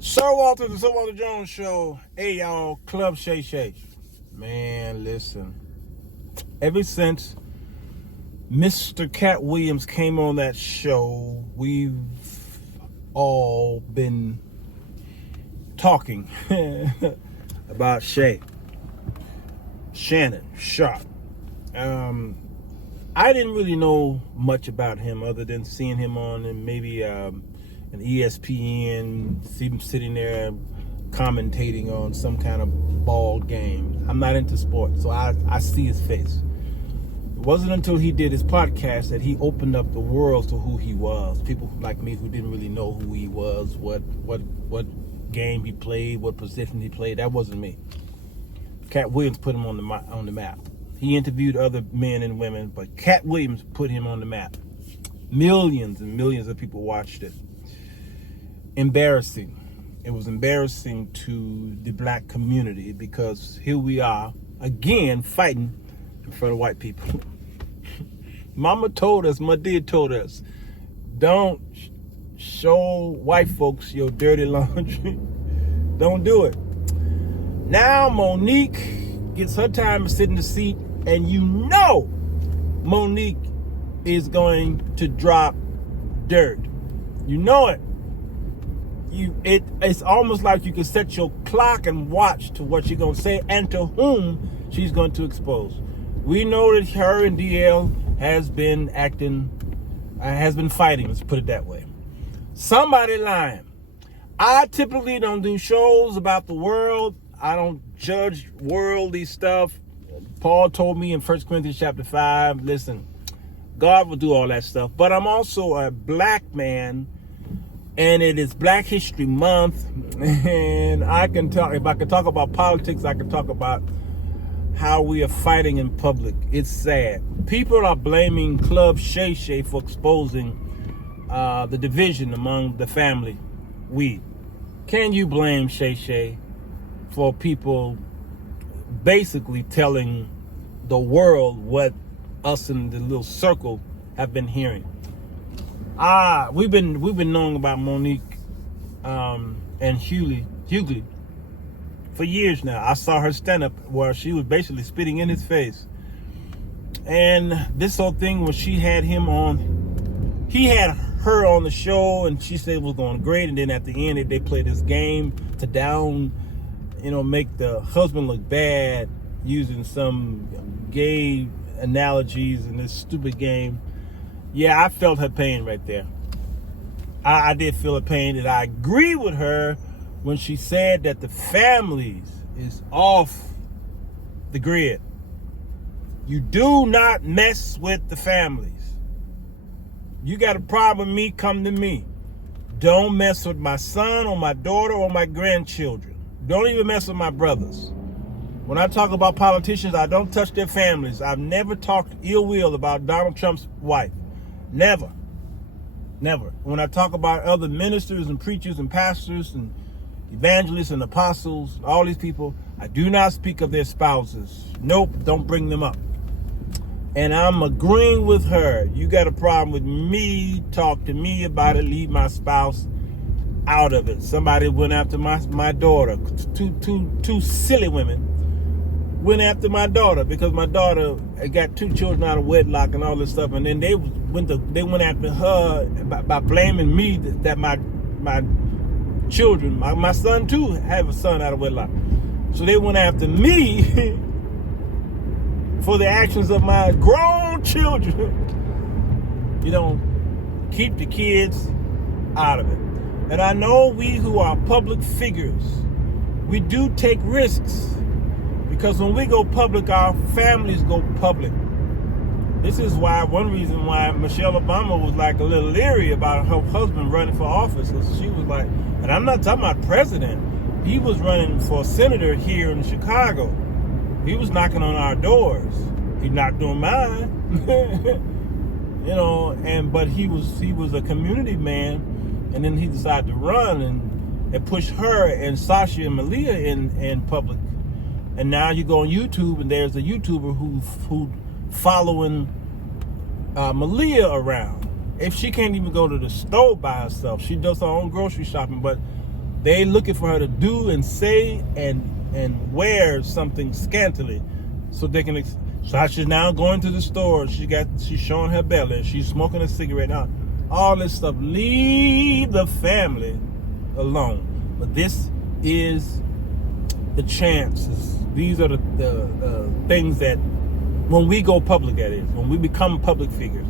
Sirwalterj, the Sirwalterj Jones Show. Hey, y'all, Club Shay Shay. Man, listen. Ever since Mr. Katt Williams came on that show, we've all been talking about Shannon Sharpe. I didn't really know much about him other than seeing him on and maybe an ESPN, see him sitting there commentating on some kind of ball game. I'm not into sports, so I see his face. It wasn't until he did his podcast that he opened up the world to who he was. People like me who didn't really know who he was, what game he played, what position he played. That wasn't me. Katt Williams put him on the map. He interviewed other men and women, but Katt Williams put him on the map. Millions and millions of people watched it. Embarrassing. It was embarrassing to the black community because here we are again fighting in front of white people. Mama told us, my dear told us, don't show white folks your dirty laundry. Don't do it. Now Monique gets her time to sit in the seat, and you know Monique is going to drop dirt. You know it. It's almost like you can set your clock and watch to what she's going to say and to whom she's going to expose. We know that her and DL has been fighting, let's put it that way. Somebody lying. I typically don't do shows about the world. I don't judge worldly stuff. Paul told me in 1 Corinthians chapter 5, listen, God will do all that stuff. But I'm also a black man, and it is Black History Month. And if I can talk about politics, I can talk about how we are fighting in public. It's sad. People are blaming Club Shay Shay for exposing the division among the family. Can you blame Shay Shay for people basically telling the world what us in the little circle have been hearing? We've been knowing about Monique and Hughley for years now. I saw her stand up where she was basically spitting in his face. And this whole thing when he had her on the show, and she said it was going great, and then at the end they played this game to make the husband look bad using some gay analogies in this stupid game. Yeah, I felt her pain right there. I did feel her pain, and I agree with her when she said that the families is off the grid. You do not mess with the families. You got a problem with me, come to me. Don't mess with my son or my daughter or my grandchildren. Don't even mess with my brothers. When I talk about politicians, I don't touch their families. I've never talked ill will about Donald Trump's wife. Never. Never. When I talk about other ministers and preachers and pastors and evangelists and apostles, all these people, I do not speak of their spouses. Nope, don't bring them up. And I'm agreeing with her. You got a problem with me, talk to me about it, leave my spouse out of it. Somebody went after my daughter. Two silly women went after my daughter because my daughter got 2 children out of wedlock and all this stuff, and then they went after her by blaming me that my children, my son too, have a son out of wedlock. So they went after me for the actions of my grown children. Keep the kids out of it. And I know we who are public figures, we do take risks. Because when we go public, our families go public. This is one reason why Michelle Obama was like a little leery about her husband running for office. She was like, and I'm not talking about president. He was running for senator here in Chicago. He was knocking on our doors. He knocked on mine. But he was a community man, and then he decided to run and push her and Sasha and Malia in public. And now you go on YouTube, and there's a YouTuber who following Malia around. If she can't even go to the store by herself, she does her own grocery shopping. But They looking for her to do and say and wear something scantily, so they can. So she's now going to the store. She's showing her belly. She's smoking a cigarette. Now, all this stuff. Leave the family alone. But this is the chances. These are the things that when we go public, that is, when we become public figures,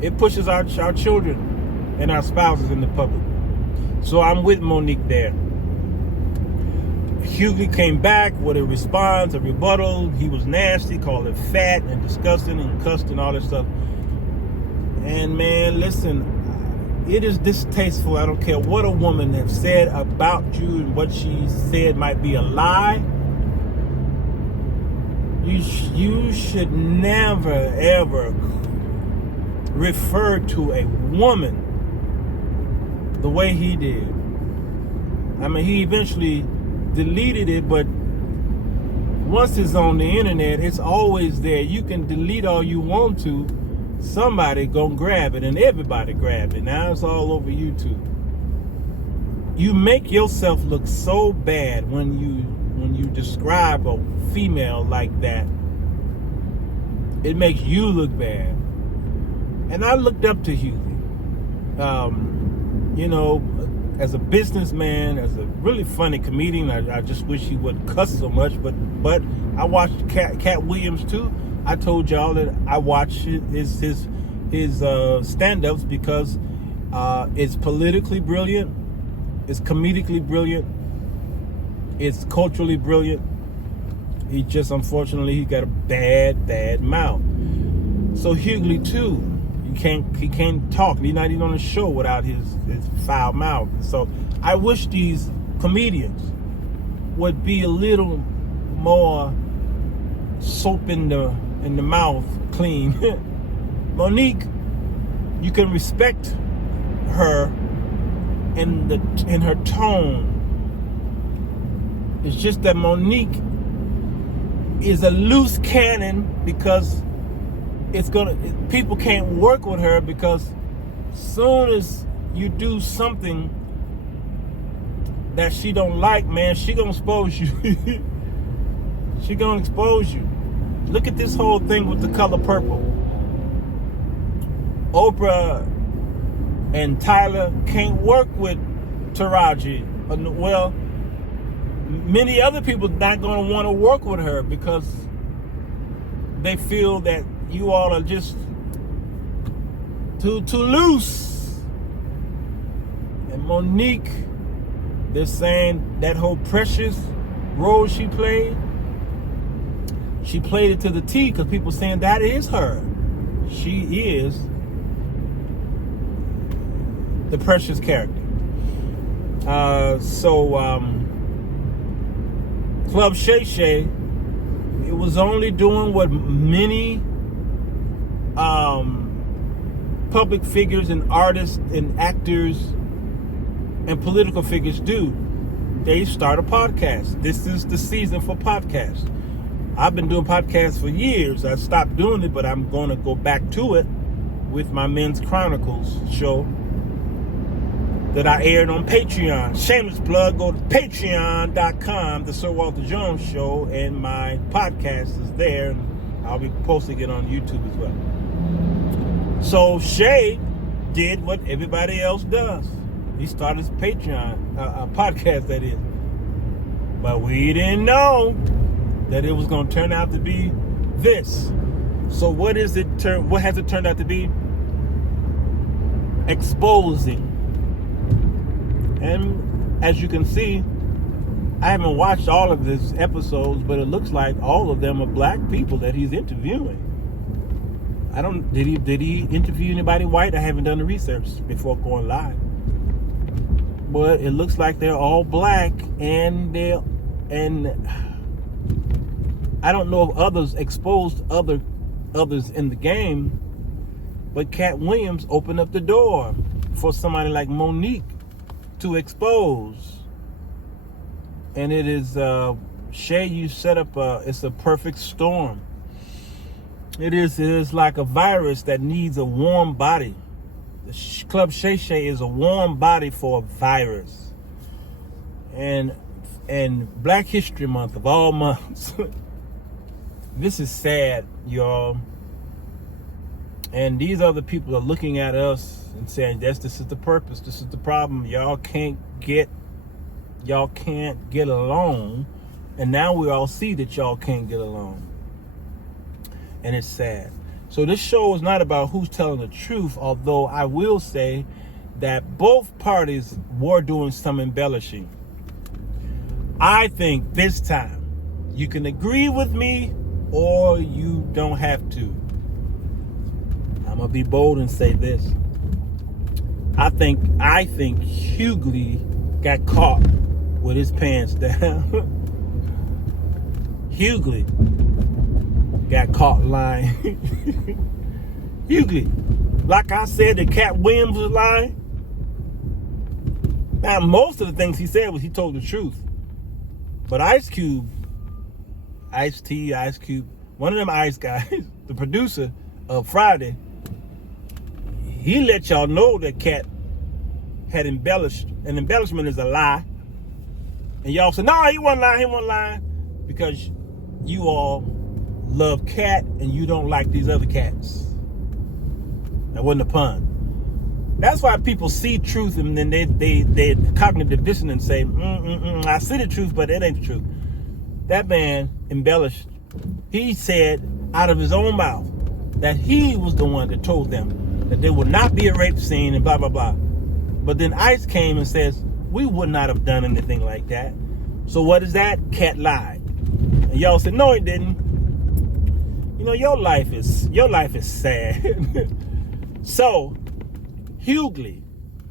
it pushes our children and our spouses in the public. So I'm with Monique there. Hughley came back with a response, a rebuttal. He was nasty, called it fat and disgusting and cussed and all that stuff. And man, listen, it is distasteful. I don't care what a woman has said about you and what she said might be a lie. You should never, ever refer to a woman the way he did. I mean, he eventually deleted it, but once it's on the internet, it's always there. You can delete all you want to. Somebody gonna grab it, and everybody grabbed it. Now it's all over YouTube. You make yourself look so bad when you describe a female like that. It makes you look bad. And I looked up to Hughley. As a businessman, as a really funny comedian. I just wish he wouldn't cuss so much, but I watched Katt Williams too. I told y'all that I watch his stand-ups because it's politically brilliant, it's comedically brilliant, it's culturally brilliant. He just, unfortunately, he got a bad mouth. So Hughley too, he can't talk. He's not even on the show without his foul mouth. So I wish these comedians would be a little more soap in the mouth clean. Monique, you can respect her in her tone. It's just that Monique is a loose cannon because people can't work with her, because soon as you do something that she don't like, man, she gonna expose you. She gonna expose you. Look at this whole thing with the color purple. Oprah and Tyler can't work with Taraji. Well, many other people not going to want to work with her because they feel that you all are just too loose. And Monique, they're saying that whole Precious role she played it to the T, because people saying that is her. She is the Precious character. Club Shay Shay, it was only doing what many public figures and artists and actors and political figures do. They start a podcast. This is the season for podcasts. I've been doing podcasts for years. I stopped doing it, but I'm going to go back to it with my Men's Chronicles show that I aired on Patreon. Shameless plug, go to patreon.com, the Sirwalterj Jones Show, and my podcast is there, and I'll be posting it on YouTube as well. So Shay did what everybody else does. He started his Patreon, a podcast that is. But we didn't know that it was going to turn out to be this. So what has it turned out to be? Exposing. And as you can see, I haven't watched all of his episodes, but it looks like all of them are black people that he's interviewing. Did he interview anybody white? I haven't done the research before going live. But it looks like they're all black, and I don't know if others exposed others in the game, but Katt Williams opened up the door for somebody like Monique to expose. And it is Shay, you set up it's a perfect storm. It is like a virus that needs a warm body. Club Shay Shay is a warm body for a virus. And Black History Month of all months. This is sad, y'all. And these other people are looking at us and saying, this is the purpose. This is the problem. Y'all can't get along. And now we all see that y'all can't get along. And it's sad. So this show is not about who's telling the truth, although I will say that both parties were doing some embellishing. I think this time you can agree with me or you don't have to. I'm gonna be bold and say this. I think Hughley got caught with his pants down. Hughley got caught lying. Hughley, like I said, that Katt Williams was lying. Now, most of the things he said was he told the truth. But Ice Cube, Ice-T, Ice Cube, one of them Ice guys, the producer of Friday, he let y'all know that Katt had embellished. And embellishment is a lie. And y'all said, no, he wasn't lying, because you all love Katt and you don't like these other cats. That wasn't a pun. That's why people see truth and then they cognitive dissonance say, I see the truth, but it ain't the truth. That man embellished. He said out of his own mouth that he was the one that told them that there would not be a rape scene and blah, blah, blah. But then Ice came and says, we would not have done anything like that. So what is that? Katt lied. And y'all said, no, he didn't. You know, your life is sad. So Hughley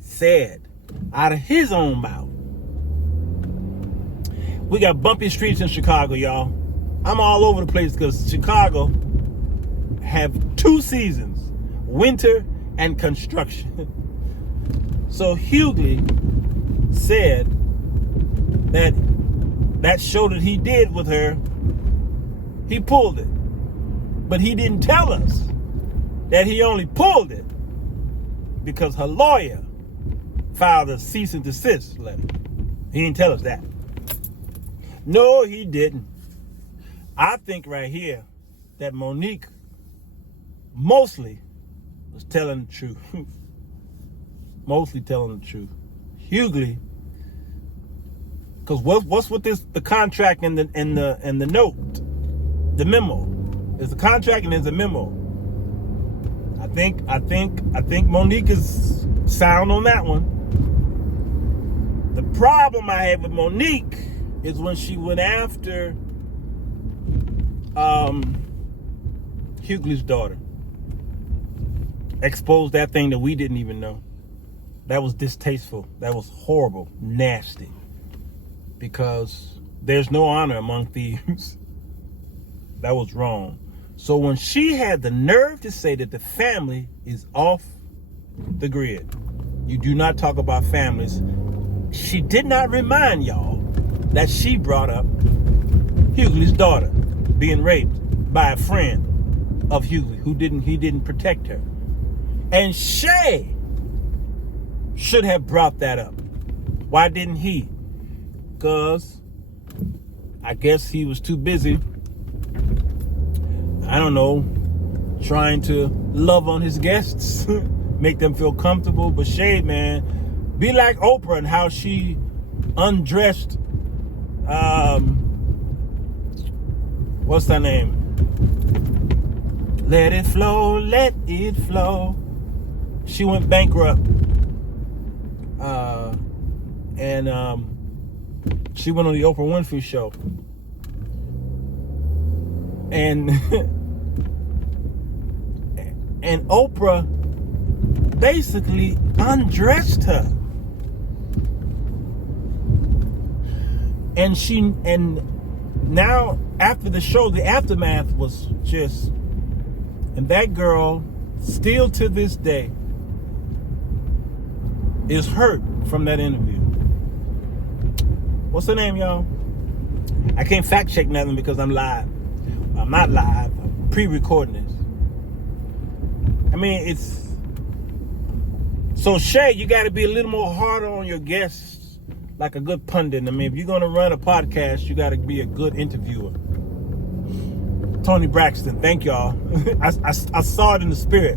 said out of his own mouth, we got bumpy streets in Chicago, y'all. I'm all over the place because Chicago have 2 seasons, winter and construction. So Hughley said that show that he did with her, he pulled it. But he didn't tell us that he only pulled it because her lawyer filed a cease and desist letter. He didn't tell us that. No, he didn't. I think right here that Monique mostly was telling the truth. Mostly telling the truth. Hughley, because what's with this? The contract and the note, the memo. There's a contract and there's a memo. I think Monique is sound on that one. The problem I have with Monique is when she went after Hughley's daughter. Exposed that thing that we didn't even know. That was distasteful. That was horrible, nasty. Because there's no honor among thieves. That was wrong. So when she had the nerve to say that the family is off the grid, you do not talk about families. She did not remind y'all that she brought up Hughley's daughter being raped by a friend of Hughley he didn't protect her. And Shay should have brought that up. Why didn't he? Because I guess he was too busy, I don't know, trying to love on his guests, make them feel comfortable. But Shay, man, be like Oprah and how she undressed, what's her name? Let it flow, let it flow. She went bankrupt. And she went on the Oprah Winfrey show. And and Oprah basically undressed her. And now after the show, the aftermath was just, and that girl still to this day is hurt from that interview. What's her name, y'all? I can't fact check nothing because I'm live. I'm not live. I'm pre-recording this. I mean, So Shay, you got to be a little more harder on your guests, like a good pundit. I mean, if you're going to run a podcast, you got to be a good interviewer. Tony Braxton, thank y'all. I saw it in the spirit.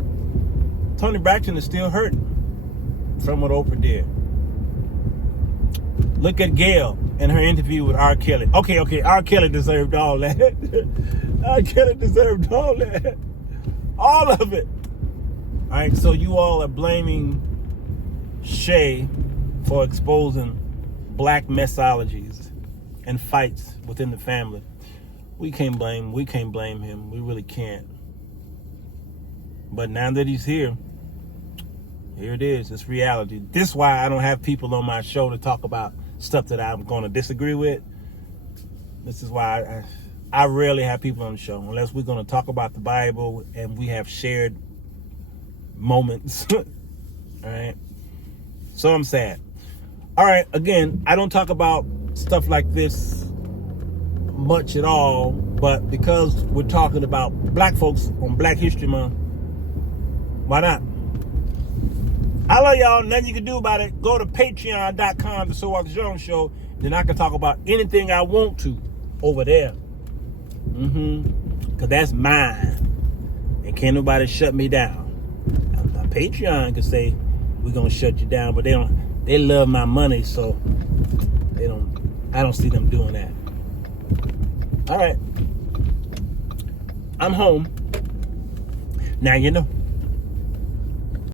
Tony Braxton is still hurting from what Oprah did. Look at Gail and her interview with R. Kelly. Okay, R. Kelly deserved all that. R. Kelly deserved all that. All of it. All right, so you all are blaming Shay for exposing black messologies and fights within the family. We can't blame him. We really can't. But now that he's here it is. It's reality. This is why I don't have people on my show to talk about stuff that I'm going to disagree with. This is why I rarely have people on the show unless we're going to talk about the Bible and we have shared moments. All right. So I'm sad. All right. Again, I don't talk about stuff like this much at all, but because we're talking about black folks on Black History Month, why not? I love y'all. Nothing you can do about it. Go to patreon.com, the Sirwalterj Show. Then I can talk about anything I want to over there. Because that's mine. And can't nobody shut me down. Now, Patreon can say, we're going to shut you down. But they love my money, so I don't see them doing that. All right. I'm home. Now you know.